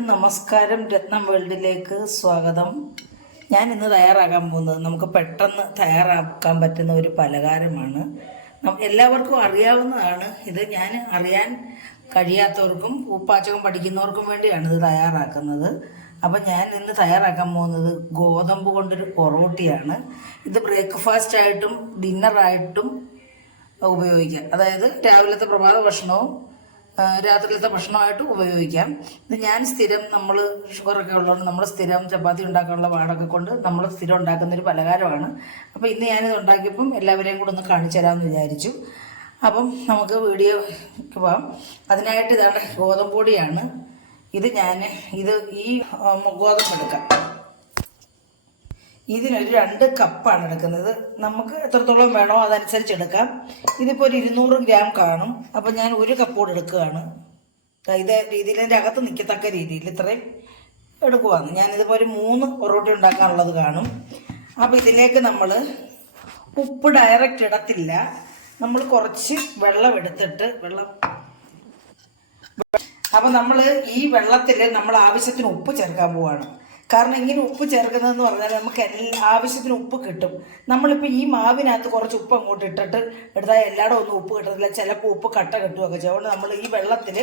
എല്ലാവർക്കും നമസ്കാരം. രത്നം വേൾഡിലേക്ക് സ്വാഗതം. ഞാൻ ഇന്ന് തയ്യാറാക്കാൻ പോകുന്നത് നമുക്ക് പെട്ടെന്ന് തയ്യാറാക്കാൻ പറ്റുന്ന ഒരു പലഹാരമാണ്. എല്ലാവർക്കും അറിയാവുന്നതാണ്. ഇത് ഞാൻ അറിയാൻ കഴിയാത്തവർക്കും പാചകം പഠിക്കുന്നവർക്കും വേണ്ടിയാണ് ഇത് തയ്യാറാക്കുന്നത്. അപ്പം ഞാൻ ഇന്ന് തയ്യാറാക്കാൻ പോകുന്നത് ഗോതമ്പ് കൊണ്ടൊരു പൊറോട്ടിയാണ്. ഇത് ബ്രേക്ക്ഫാസ്റ്റായിട്ടും ഡിന്നറായിട്ടും ഉപയോഗിക്കാം. അതായത് രാവിലത്തെ പ്രഭാത ഭക്ഷണവും രാത്രിയിലത്തെ ഭക്ഷണമായിട്ട് ഉപയോഗിക്കാം. ഇത് ഞാൻ സ്ഥിരം നമ്മൾ ഷുഗറൊക്കെ ഉള്ളതുകൊണ്ട് നമ്മൾ സ്ഥിരം ചപ്പാത്തി ഉണ്ടാക്കാനുള്ള പാടൊക്കെ കൊണ്ട് നമ്മൾ സ്ഥിരം ഉണ്ടാക്കുന്നൊരു പലഹാരമാണ്. അപ്പോൾ ഇന്ന് ഞാനിത് ഉണ്ടാക്കിയപ്പം എല്ലാവരെയും കൂടെ ഒന്ന് കാണിച്ചു തരാമെന്ന് വിചാരിച്ചു. അപ്പം നമുക്ക് വീഡിയോക്ക് പോകാം. അതിനായിട്ട് ഇതാണ് ഗോതമ്പ് പൊടിയാണ്. ഇത് ഈ ഗോതമ്പ് എടുക്കാം. ഇതിനൊരു 2 കപ്പാണ് എടുക്കുന്നത്. നമുക്ക് എത്രത്തോളം വേണോ അതനുസരിച്ച് എടുക്കാം. ഇതിപ്പോൾ ഒരു 200 ഗ്രാം കാണും. അപ്പം ഞാൻ 1 കപ്പോട് എടുക്കുകയാണ്. ഇതേ രീതിയിൽ അതിൻ്റെ അകത്ത് നിൽക്കത്തക്ക രീതിയിൽ ഇത്രയും എടുക്കുവാണ്. ഞാനിതിപ്പോൾ ഒരു 3 പൊറോട്ടി ഉണ്ടാക്കാനുള്ളത് കാണും. അപ്പോൾ ഇതിലേക്ക് നമ്മൾ ഉപ്പ് ഡയറക്റ്റ് ഇടത്തില്ല. നമ്മൾ കുറച്ച് വെള്ളം എടുത്തിട്ട് അപ്പം നമ്മൾ ഈ വെള്ളത്തിൽ നമ്മൾ ആവശ്യത്തിന് ഉപ്പ് ചേർക്കാൻ പോവാണ്. കാരണം ഇങ്ങനെ ഉപ്പ് ചേർക്കുന്നതെന്ന് പറഞ്ഞാൽ നമുക്ക് ആവശ്യത്തിന് ഉപ്പ് കിട്ടും. നമ്മളിപ്പോൾ ഈ മാവിനകത്ത് കുറച്ച് ഉപ്പ് അങ്ങോട്ട് എടുത്താൽ എല്ലായിടും ഒന്നും ഉപ്പ് കിട്ടത്തില്ല. ചിലപ്പോൾ ഉപ്പ് കട്ട കിട്ടുകയൊക്കെ ചെയ്യും. അതുകൊണ്ട് നമ്മൾ ഈ വെള്ളത്തിൽ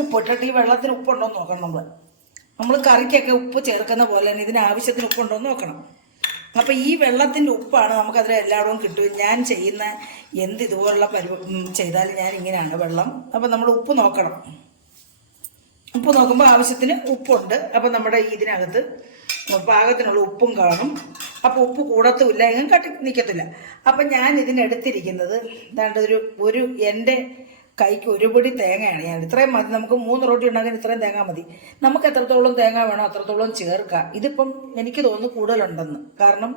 ഉപ്പിട്ടിട്ട് ഈ വെള്ളത്തിന് ഉപ്പുണ്ടോ എന്ന് നോക്കണം. നമ്മൾ കറിക്കൊക്കെ ഉപ്പ് ചേർക്കുന്ന പോലെ തന്നെ ഇതിന് ആവശ്യത്തിന് ഉപ്പുണ്ടോ എന്ന് നോക്കണം. അപ്പോൾ ഈ വെള്ളത്തിൻ്റെ ഉപ്പാണ് നമുക്കതിൽ എല്ലായിടവും കിട്ടും. ഞാൻ ചെയ്യുന്ന ഇതുപോലുള്ള ചെയ്താൽ ഞാൻ ഇങ്ങനെയാണ് വെള്ളം. അപ്പം നമ്മൾ ഉപ്പ് നോക്കണം. ഉപ്പ് നോക്കുമ്പോൾ ആവശ്യത്തിന് ഉപ്പുണ്ട്. അപ്പം നമ്മുടെ ഇതിനകത്ത് പാകത്തിനുള്ള ഉപ്പും കാണും. അപ്പോൾ ഉപ്പ് കൂടത്തുമില്ല, എങ്ങും കട്ടി നിൽക്കത്തില്ല. അപ്പം ഞാൻ ഇതിനെടുത്തിരിക്കുന്നത് ഒരു എൻ്റെ കൈക്ക് 1 പിടി തേങ്ങയാണ്. ഞാൻ ഇത്രയും മതി. നമുക്ക് 3 റൊട്ടി ഉണ്ടാക്കാൻ ഇത്രയും തേങ്ങ മതി. നമുക്ക് എത്രത്തോളം തേങ്ങ വേണോ അത്രത്തോളം ചേർക്കാം. ഇതിപ്പം എനിക്ക് തോന്നുന്നു കൂടുതലുണ്ടെന്ന്. കാരണം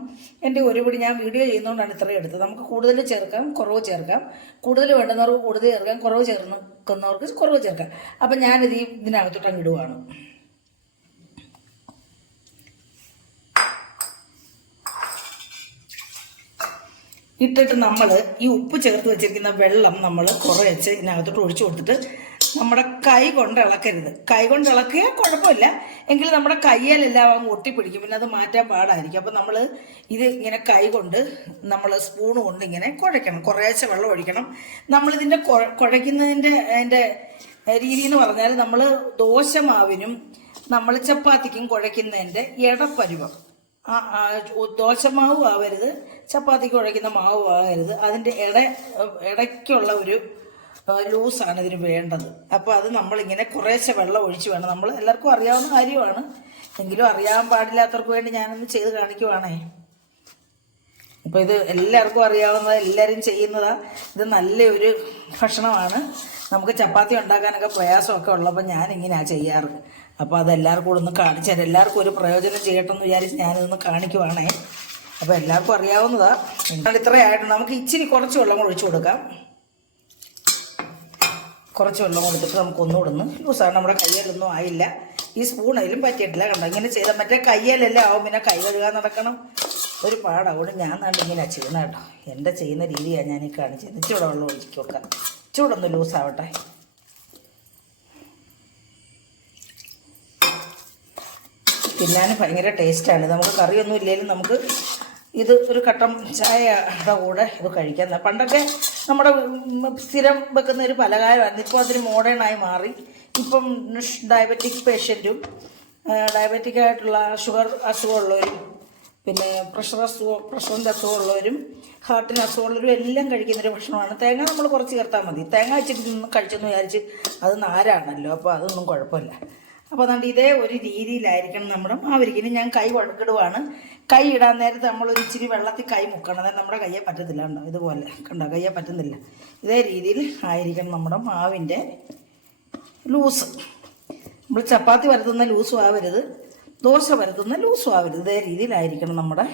എൻ്റെ 1 പിടി ഞാൻ വീഡിയോ ചെയ്യുന്നതുകൊണ്ടാണ് ഇത്രയും എടുത്തത്. നമുക്ക് കൂടുതൽ ചേർക്കാം, കുറവ് ചേർക്കാം. കൂടുതൽ വേണ്ടുന്നവർക്ക് കൂടുതൽ ചേർക്കാം, കുറവ് ചേർക്കുന്നവർക്ക് കുറവ് ചേർക്കാം. അപ്പം ഞാനിത് ഇതിനകത്തോട്ടങ്ങ് ഇടുവാണ്. ഇട്ടിട്ട് നമ്മൾ ഈ ഉപ്പ് ചേർത്ത് വെച്ചിരിക്കുന്ന വെള്ളം നമ്മൾ കുറച്ച് ഇതിനകത്തോട്ട് ഒഴിച്ചു കൊടുത്തിട്ട് നമ്മുടെ കൈ കൊണ്ട് ഇളക്കരുത്. കൈ കൊണ്ട് ഇളക്കുക കുഴപ്പമില്ല, എങ്കിലും നമ്മുടെ കയ്യിലെല്ലാം അങ്ങ് ഒട്ടിപ്പിടിക്കും. പിന്നെ അത് മാറ്റാൻ പാടായിരിക്കും. അപ്പം നമ്മൾ ഇത് ഇങ്ങനെ കൈ കൊണ്ട് നമ്മൾ സ്പൂൺ കൊണ്ട് ഇങ്ങനെ കുഴയ്ക്കണം. കുറേശ്ശെ വെള്ളം ഒഴിക്കണം. നമ്മളിതിൻ്റെ അതിൻ്റെ രീതി എന്ന് പറഞ്ഞാൽ നമ്മൾ ദോശമാവിനും നമ്മൾ ചപ്പാത്തിക്കും കുഴയ്ക്കുന്നതിൻ്റെ ഇടപ്പരുവം. ദോശമാവും ആവരുത്, ചപ്പാത്തിക്ക് കുഴയ്ക്കുന്ന മാവും ആകരുത്. അതിൻ്റെ ഇടയ്ക്കുള്ള ഒരു ലൂസാണ് ഇതിന് വേണ്ടത്. അപ്പോൾ അത് നമ്മളിങ്ങനെ കുറേശ്ശെ വെള്ളം ഒഴിച്ച് വേണം. നമ്മൾ എല്ലാവർക്കും അറിയാവുന്ന കാര്യമാണ്, എങ്കിലും അറിയാൻ പാടില്ലാത്തവർക്ക് വേണ്ടി ഞാനൊന്ന് ചെയ്ത് കാണിക്കുവാണേ. അപ്പോൾ ഇത് എല്ലാവർക്കും അറിയാവുന്നത്, എല്ലാവരും ചെയ്യുന്നതാണ്. ഇത് നല്ലൊരു ഭക്ഷണമാണ്. നമുക്ക് ചപ്പാത്തി ഉണ്ടാക്കാനൊക്കെ പ്രയാസമൊക്കെ ഉള്ളപ്പോൾ ഞാനിങ്ങനെയാണ് ചെയ്യാറ്. അപ്പോൾ അതെല്ലാവർക്കും കൂടെ ഒന്ന് കാണിച്ചാൽ എല്ലാവർക്കും ഒരു പ്രയോജനം ചെയ്യട്ടെ എന്ന് വിചാരിച്ച് ഞാനിതൊന്ന് കാണിക്കുവാണേ. അപ്പോൾ എല്ലാവർക്കും അറിയാവുന്നതാണ്. ഇത്രയായിട്ട് നമുക്ക് ഇച്ചിരി കുറച്ച് വെള്ളം കൂടെ ഒഴിച്ചു കൊടുക്കാം. കുറച്ച് വെള്ളം കൊടുത്തിട്ട് നമുക്കൊന്നുകൂടെ ഒന്ന് ലൂസാണ്. നമ്മുടെ കയ്യിലൊന്നും ആയില്ല, ഈ സ്പൂണയിലും പറ്റിയിട്ടില്ല. കണ്ടോ, ഇങ്ങനെ ചെയ്താൽ മറ്റേ കയ്യിലെല്ലാം ആവും. പിന്നെ കൈ കഴുകാൻ നടക്കണം, ഒരു പാടാവും. ഞാൻ ഇങ്ങനെയാണ് ചെയ്യുന്നത് കേട്ടോ. എൻ്റെ ചെയ്യുന്ന രീതിയാണ് ഞാൻ ഈ കാണിച്ചത്. ഇച്ചിരി വെള്ളം ഒഴിച്ചു കൊടുക്കാം. ഇച്ചിരി ഒന്ന് ലൂസാവട്ടെ. തിന്നാൻ ഭയങ്കര ടേസ്റ്റാണ്. നമുക്ക് കറിയൊന്നും ഇല്ലെങ്കിലും നമുക്ക് ഇത് ഒരു കട്ടൻ ചായയുടെ കൂടെ ഇത് കഴിക്കാം. പണ്ടൊക്കെ നമ്മുടെ സ്ഥിരം വെക്കുന്ന ഒരു പലഹാരമായിരുന്നു. ഇപ്പോൾ അതിന് മോഡേണായി മാറി. ഇപ്പം ഡയബറ്റിക് പേഷ്യൻറ്റും ഡയബറ്റിക്കായിട്ടുള്ള ഷുഗർ അസുഖമുള്ളവരും പിന്നെ പ്രഷറിൻ്റെ അസുഖമുള്ളവരും ഹാർട്ടിന് അസുഖമുള്ളവരും എല്ലാം കഴിക്കുന്നൊരു ഭക്ഷണമാണ്. തേങ്ങ നമ്മൾ കുറച്ച് ചേർത്താൽ മതി. തേങ്ങ വെച്ചിട്ട് കഴിച്ചെന്ന് വിചാരിച്ച് അത് നാരാണല്ലോ, അപ്പോൾ അതൊന്നും കുഴപ്പമില്ല. അപ്പോൾ അതുകൊണ്ട് ഇതേ ഒരു രീതിയിലായിരിക്കണം നമ്മുടെ മാവിരിക്കുന്നത്. ഞാൻ കൈ വഴക്കിടുവാണ്. കൈ ഇടാൻ നേരത്ത് നമ്മളൊരു ഇച്ചിരി വെള്ളത്തിൽ കൈ മുക്കണം. അതായത് നമ്മുടെ കയ്യെ പറ്റത്തില്ല. കണ്ടോ, ഇതുപോലെ കണ്ടോ, കയ്യെ പറ്റുന്നില്ല. ഇതേ രീതിയിൽ ആയിരിക്കണം നമ്മുടെ മാവിൻ്റെ ലൂസ്. നമ്മൾ ചപ്പാത്തി പരത്തുന്ന ലൂസും ആവരുത്, ദോശ പരത്തുന്ന ലൂസും ആവരുത്. ഇതേ രീതിയിലായിരിക്കണം നമ്മുടെ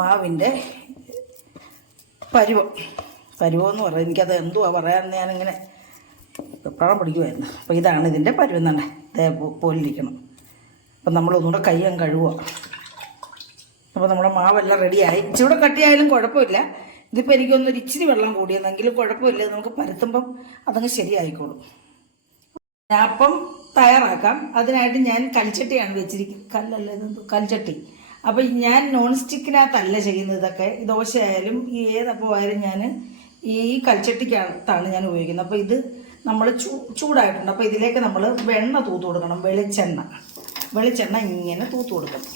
മാവിൻ്റെ പരുവം എന്ന് പറയുന്നത്. എനിക്കത് എന്തുവാ പറയാമെന്ന് ഞാനിങ്ങനെ പഴം പിടിക്കുമായിരുന്നു. അപ്പോൾ ഇതാണ് ഇതിൻ്റെ പരുവം തന്നെ. ഇതേ പോലിരിക്കണം. അപ്പം നമ്മളൊന്നുകൂടെ കൈ അങ്ങ് കഴുകുക. അപ്പോൾ നമ്മുടെ മാവെല്ലാം റെഡിയായി. ഇച്ചിരി കട്ടിയായാലും കുഴപ്പമില്ല. ഇതിപ്പോൾ എനിക്കൊന്നൊരു ഇച്ചിരി വെള്ളം കൂടിയെന്നെങ്കിലും കുഴപ്പമില്ല. നമുക്ക് പരത്തുമ്പം അതങ്ങ് ശരിയായിക്കോളും. അപ്പം തയ്യാറാക്കാം. അതിനായിട്ട് ഞാൻ കൽച്ചട്ടിയാണ് വെച്ചിരിക്കുന്നത്. കല്ലല്ല, ഇത് കൽച്ചട്ടി. അപ്പം ഞാൻ നോൺ സ്റ്റിക്കിനകത്തല്ല ചെയ്യുന്നത്. ഇതൊക്കെ ദോശയായാലും ഈ ഏതപ്പമായാലും ഞാൻ ഈ കൽച്ചട്ടിക്കകത്താണ് ഞാൻ ഉപയോഗിക്കുന്നത്. അപ്പോൾ ഇത് നമ്മൾ ചൂടായിട്ടുണ്ട്. അപ്പോൾ ഇതിലേക്ക് നമ്മൾ വെണ്ണ തൂത്ത് കൊടുക്കണം. വെളിച്ചെണ്ണ ഇങ്ങനെ തൂത്ത് കൊടുക്കണം.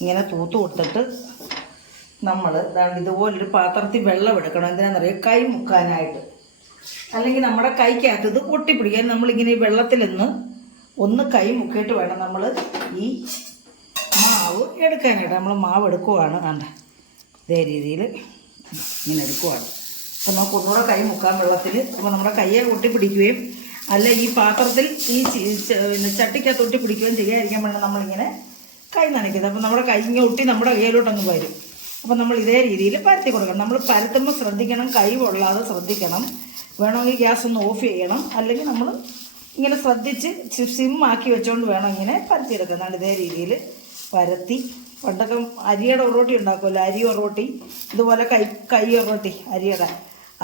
ഇങ്ങനെ തൂത്ത് കൊടുത്തിട്ട് നമ്മൾ ഇതുപോലൊരു പാത്രത്തിൽ വെള്ളം എടുക്കണം. എന്തിനാണെന്നറിയാം? കൈ മുക്കാനായിട്ട്. അല്ലെങ്കിൽ നമ്മുടെ കൈക്കകത്ത് ഇത് ഒട്ടിപ്പിടിക്കാൻ നമ്മളിങ്ങനെ ഈ വെള്ളത്തിലൊന്ന് കൈ മുക്കിയിട്ട് വേണം നമ്മൾ ഈ മാവ് എടുക്കാനായിട്ട്. നമ്മൾ മാവ് എടുക്കുവാണ്. കണ്ട ഇതേ രീതിയിൽ ഇങ്ങനെ എടുക്കുവാണ്. അപ്പോൾ നമുക്ക് ഒന്നുകൂടെ കൈ മുക്കാൻ വെള്ളത്തിൽ. അപ്പോൾ നമ്മുടെ കയ്യെ ഒട്ടിപ്പിടിക്കുകയും അല്ല ഈ പാത്രത്തിൽ ഈ ചട്ടിക്കകത്ത് ഒട്ടിപ്പിടിക്കുകയും ചെയ്യാതിരിക്കാൻ വേണ്ടി നമ്മളിങ്ങനെ കൈ നനയ്ക്കുന്നത്. അപ്പോൾ നമ്മുടെ കൈ ഇങ്ങനെ ഒട്ടി നമ്മുടെ കയ്യിലോട്ടങ്ങ് വരും. അപ്പോൾ നമ്മൾ ഇതേ രീതിയിൽ പരത്തി കൊടുക്കണം. നമ്മൾ പരത്തുമ്പോൾ ശ്രദ്ധിക്കണം, കൈ പൊള്ളാതെ ശ്രദ്ധിക്കണം. വേണമെങ്കിൽ ഗ്യാസ് ഒന്ന് ഓഫ് ചെയ്യണം. അല്ലെങ്കിൽ നമ്മൾ ഇങ്ങനെ ശ്രദ്ധിച്ച് സിമ്മാക്കി വെച്ചുകൊണ്ട് വേണം ഇങ്ങനെ പരത്തിയെടുക്കുന്നത്. ഇതേ രീതിയിൽ പരത്തി. പണ്ടൊക്കെ അരിയുടെ ഒറോട്ടി ഉണ്ടാക്കുമല്ലോ, അരി ഒറോട്ടി, ഇതുപോലെ കൈ ഒറോട്ടി അരിയുടെ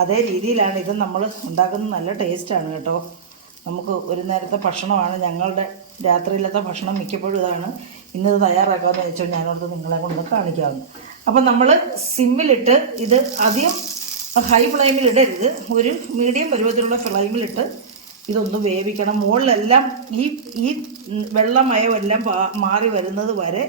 അതേ രീതിയിലാണ് ഇത് നമ്മൾ ഉണ്ടാക്കുന്നത്. നല്ല ടേസ്റ്റാണ് കേട്ടോ. നമുക്ക് ഒരു നേരത്തെ ഭക്ഷണമാണ്, ഞങ്ങളുടെ രാത്രിയിലത്തെ ഭക്ഷണം മിക്കപ്പോഴും ഇതാണ്. ഇന്നത് തയ്യാറാക്കാമെന്ന് വെച്ചാൽ ഞാനോർത്ത് നിങ്ങളെ കൊണ്ട് കാണിക്കാവുന്നു. അപ്പം നമ്മൾ സിമ്മിലിട്ട് ഇത് അധികം ഹൈ ഫ്ലെയിമിൽ ഇടരുത്, ഒരു മീഡിയം പരുവത്തിലുള്ള ഫ്ലെയിമിലിട്ട് ഇതൊന്ന് വേവിക്കണം. മുകളിലെല്ലാം ഈ വെള്ളമയമെല്ലാം മാറി വരുന്നത് വരെ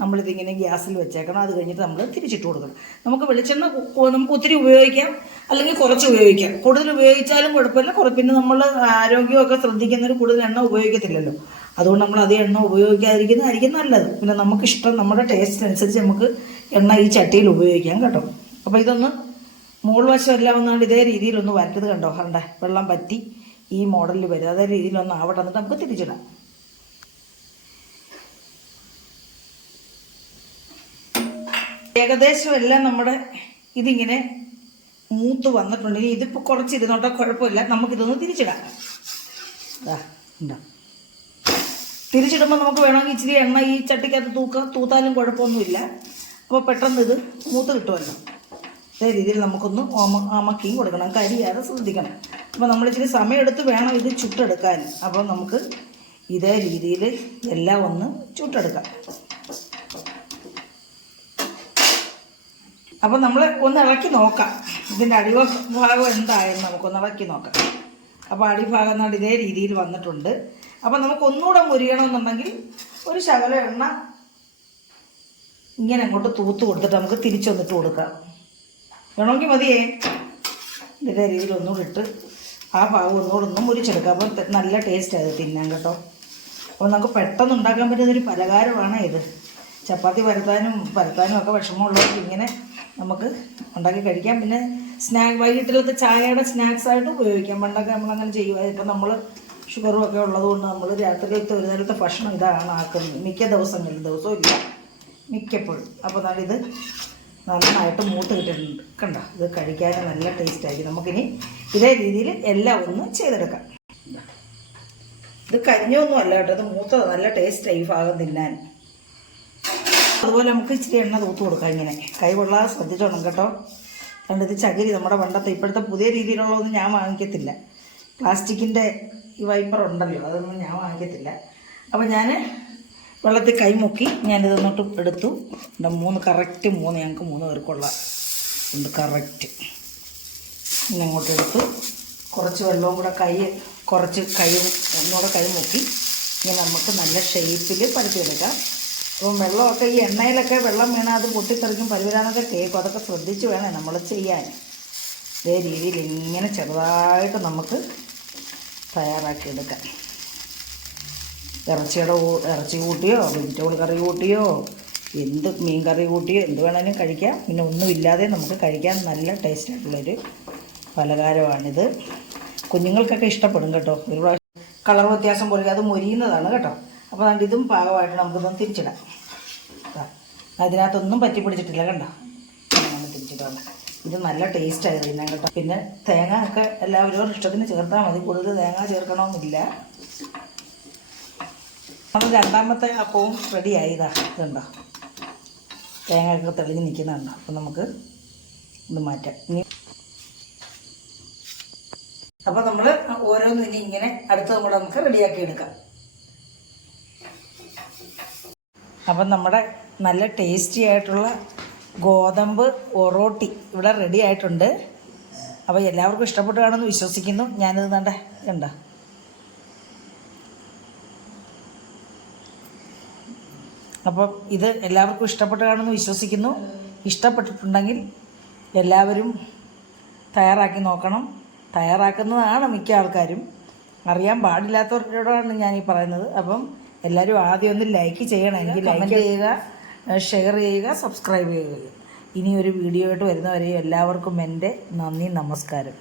നമ്മളിതിങ്ങനെ ഗ്യാസിൽ വെച്ചേക്കണം. അത് കഴിഞ്ഞിട്ട് നമ്മൾ തിരിച്ചിട്ട് കൊടുക്കണം. നമുക്ക് വെളിച്ചെണ്ണ നമുക്ക് ഒത്തിരി ഉപയോഗിക്കാം, അല്ലെങ്കിൽ കുറച്ച് ഉപയോഗിക്കാം. കൂടുതൽ ഉപയോഗിച്ചാലും കുഴപ്പമില്ല. പിന്നെ നമ്മൾ ആരോഗ്യമൊക്കെ ശ്രദ്ധിക്കുന്നവർ കൂടുതൽ എണ്ണ ഉപയോഗിക്കത്തില്ലല്ലോ. അതുകൊണ്ട് നമ്മൾ അധികം എണ്ണ ഉപയോഗിക്കാതിരിക്കുന്നതായിരിക്കും നല്ലത്. പിന്നെ നമുക്കിഷ്ടം നമ്മുടെ ടേസ്റ്റ് അനുസരിച്ച് നമുക്ക് എണ്ണ ഈ ചട്ടിയിൽ ഉപയോഗിക്കാം കേട്ടോ. അപ്പോൾ ഇതൊന്ന് മുകൾ വശം എല്ലാം ഒന്നാണ്ട് ഇതേ രീതിയിലൊന്ന് വരട്ടത് കണ്ടോ. കണ്ടേ വെള്ളം പറ്റി ഈ മോഡലിൽ വരും. അതേ രീതിയിലൊന്ന് ആവട്ടെ. എന്നിട്ട് നമുക്ക് തിരിച്ചിടാം. ഏകദേശം എല്ലാം നമ്മുടെ ഇതിങ്ങനെ മൂത്ത് വന്നിട്ടുണ്ടെങ്കിൽ ഇതിപ്പോൾ കുറച്ചിരുന്നോട്ടെ, കുഴപ്പമില്ല. നമുക്കിതൊന്ന് തിരിച്ചിടാം. ഉണ്ടോ? തിരിച്ചിടുമ്പോൾ നമുക്ക് വേണമെങ്കിൽ ഇച്ചിരി എണ്ണ ഈ ചട്ടിക്കകത്ത് തൂത്താലും കുഴപ്പമൊന്നുമില്ല. അപ്പോൾ പെട്ടെന്ന് ഇത് മൂത്ത് കിട്ടുമല്ലോ. അതേ രീതിയിൽ നമുക്കൊന്ന് അമക്കിയും കൊടുക്കണം, കരിയാതെ ശ്രദ്ധിക്കണം. അപ്പോൾ നമ്മളിച്ചിരി സമയമെടുത്ത് വേണം ഇത് ചുട്ടെടുക്കാൻ. അപ്പോൾ നമുക്ക് ഇതേ രീതിയിൽ എല്ലാം ഒന്ന് ചുട്ടെടുക്കാം. അപ്പോൾ നമ്മൾ ഒന്ന് ഇളക്കി നോക്കാം ഇതിൻ്റെ അടിഭാഗം എന്തായെന്ന് നമുക്കൊന്ന് ഇളക്കി നോക്കാം. അപ്പോൾ അടിഭാഗം നാട് ഇതേ രീതിയിൽ വന്നിട്ടുണ്ട്. അപ്പോൾ നമുക്ക് ഒന്നുകൂടെ മുരിയണമെന്നുണ്ടെങ്കിൽ ഒരു ശകലം എണ്ണ ഇങ്ങനെ അങ്ങോട്ട് തൂത്ത് കൊടുത്തിട്ട് നമുക്ക് തിരിച്ചൊന്നിട്ട് കൊടുക്കാം. വേണമെങ്കിൽ മതിയേ. ഇതേ രീതിയിൽ ഒന്നുകൂടി ഇട്ട് ആ ഭാഗം ഒന്നുകൂടെ ഒന്ന് മുരിച്ചെടുക്കാം. അപ്പോൾ നല്ല ടേസ്റ്റ് അത് തിന്നാൻ കേട്ടോ. അപ്പോൾ നമുക്ക് പെട്ടെന്ന് ഉണ്ടാക്കാൻ പറ്റുന്നൊരു പലഹാരമാണ് ഇത്. ചപ്പാത്തി പരത്താനും ഒക്കെ വിഷമമുള്ളവർക്ക് ഇങ്ങനെ നമുക്ക് ഉണ്ടാക്കി കഴിക്കാം. പിന്നെ വൈകിട്ടിലത്തെ ചായയുടെ സ്നാക്സായിട്ട് ഉപയോഗിക്കാം. പണ്ടൊക്കെ നമ്മളങ്ങനെ ചെയ്യുക. ഇപ്പം നമ്മൾ ഷുഗറും ഒക്കെ ഉള്ളതുകൊണ്ട് നമ്മൾ രാത്രിയിലത്തെ ഒരു നേരത്തെ ഭക്ഷണം ഇതാണ് ആക്കുന്നത്. മിക്ക ദിവസവും ഇല്ല, മിക്കപ്പോഴും. അപ്പോൾ ഇത് നന്നായിട്ട് മൂത്ത് കിട്ടിയിട്ടുണ്ട് കണ്ടോ. ഇത് കഴിക്കാൻ നല്ല ടേസ്റ്റായിരിക്കും. നമുക്കിനി ഇതേ രീതിയിൽ എല്ലാം ഒന്ന് ചെയ്തെടുക്കാം. ഇത് കരിഞ്ഞൊന്നും അല്ല കേട്ടോ, ഇത് മൂത്തത് നല്ല ടേസ്റ്റായി ഈ ഭാഗം തിന്നാൻ. അതുപോലെ നമുക്ക് ഇച്ചിരി എണ്ണ തൂത്ത് കൊടുക്കാം. ഇങ്ങനെ കൈ കൊള്ളാതെ ശ്രദ്ധിച്ചോണം കേട്ടോ. അതുകൊണ്ട് ഇത് ചകിരി നമ്മുടെ പണ്ടത്തെ ഇപ്പോഴത്തെ പുതിയ രീതിയിലുള്ളതൊന്നും ഞാൻ വാങ്ങിക്കത്തില്ല. പ്ലാസ്റ്റിക്കിൻ്റെ ഈ വൈപ്പർ ഉണ്ടല്ലോ, അതൊന്നും ഞാൻ വാങ്ങിക്കത്തില്ല. അപ്പോൾ ഞാൻ വെള്ളത്തിൽ കൈ മുക്കി ഞാനിതൊന്നിട്ട് എടുത്തു. കറക്റ്റ് 3 ഞങ്ങൾക്ക് 3 പേർക്കുള്ള ഉണ്ട് കറക്റ്റ്. ഇങ്ങോട്ട് എടുത്തു. കുറച്ച് വെള്ളവും കൂടെ ഒന്നുകൂടെ കൈ മുക്കി ഇങ്ങനെ നമുക്ക് നല്ല ഷേപ്പിൽ പരത്തിയെടുക്കാം. അപ്പം വെള്ളമൊക്കെ ഈ എണ്ണയിലൊക്കെ വെള്ളം വീണാൽ അത് പൊട്ടിത്തെറിക്കും, പരിവരാനൊക്കെ കേൾക്കും. അതൊക്കെ ശ്രദ്ധിച്ച് വേണം നമ്മൾ ചെയ്യാൻ. ഇതേ രീതിയിൽ ഇങ്ങനെ ചെറുതായിട്ട് നമുക്ക് തയ്യാറാക്കിയെടുക്കാം. ഇറച്ചി കൂട്ടിയോ വെജിറ്റബിൾ കറി കൂട്ടിയോ മീൻ കറി കൂട്ടിയോ എന്ത് വേണമെങ്കിലും കഴിക്കാം. പിന്നെ ഒന്നുമില്ലാതെ നമുക്ക് കഴിക്കാൻ നല്ല ടേസ്റ്റായിട്ടുള്ളൊരു പലഹാരമാണിത്. കുഞ്ഞുങ്ങൾക്കൊക്കെ ഇഷ്ടപ്പെടും കേട്ടോ. ഒരു പ്രാവശ്യം കളർ വ്യത്യാസം പോലെ അത് മൊരിയുന്നതാണ് കേട്ടോ. അപ്പോൾ അതുകൊണ്ട് ഇതും പാകമായിട്ട് നമുക്കിതൊന്ന് തിരിച്ചിടാം. അതിനകത്തൊന്നും പറ്റി പിടിച്ചിട്ടില്ല കണ്ടോ. അങ്ങനെ തിരിച്ചിട്ടാണ്. ഇത് നല്ല ടേസ്റ്റായി തിന്നാൻ കേട്ടോ. പിന്നെ തേങ്ങ ഒക്കെ എല്ലാവരും ഇഷ്ടത്തിന് ചേർത്താൽ മതി, കൂടുതൽ തേങ്ങ ചേർക്കണമെന്നില്ല. അത് രണ്ടാമത്തെ അപ്പവും റെഡിയായി. ഇതുണ്ടോ, തേങ്ങയൊക്കെ തെളിഞ്ഞ് നിൽക്കുന്നുണ്ടോ. അപ്പം നമുക്ക് ഇത് മാറ്റാം. അപ്പോൾ നമ്മൾ ഓരോ ഓരോന്നും ഇനി ഇങ്ങനെ അടുത്തതും കൂടെ നമുക്ക് റെഡിയാക്കി എടുക്കാം. അപ്പം നമ്മുടെ നല്ല ടേസ്റ്റി ആയിട്ടുള്ള ഗോതമ്പ് ഒറോട്ടി ഇവിടെ റെഡി ആയിട്ടുണ്ട്. അപ്പോൾ എല്ലാവർക്കും ഇഷ്ടപ്പെട്ട് കാണുമെന്ന് വിശ്വസിക്കുന്നു. ഞാനിത് കണ്ടേ കണ്ടോ. അപ്പം ഇത് എല്ലാവർക്കും ഇഷ്ടപ്പെട്ട് കാണുമെന്ന് വിശ്വസിക്കുന്നു. ഇഷ്ടപ്പെട്ടിട്ടുണ്ടെങ്കിൽ എല്ലാവരും തയ്യാറാക്കി നോക്കണം. തയ്യാറാക്കുന്നതാണ് മിക്ക ആൾക്കാരും, അറിയാൻ പാടില്ലാത്തവരോടാണ് ഞാനീ പറയുന്നത്. അപ്പം എല്ലാവരും ആദ്യം ഒന്ന് ലൈക്ക് ചെയ്യണം. എനിക്ക് ലൈക്ക് ചെയ്യുക, ഷെയർ ചെയ്യുക, സബ്സ്ക്രൈബ് ചെയ്യുക. ഇനി ഒരു വീഡിയോ ആയിട്ട് വരുന്നവരെ എല്ലാവർക്കും എൻ്റെ നന്ദി, നമസ്കാരം.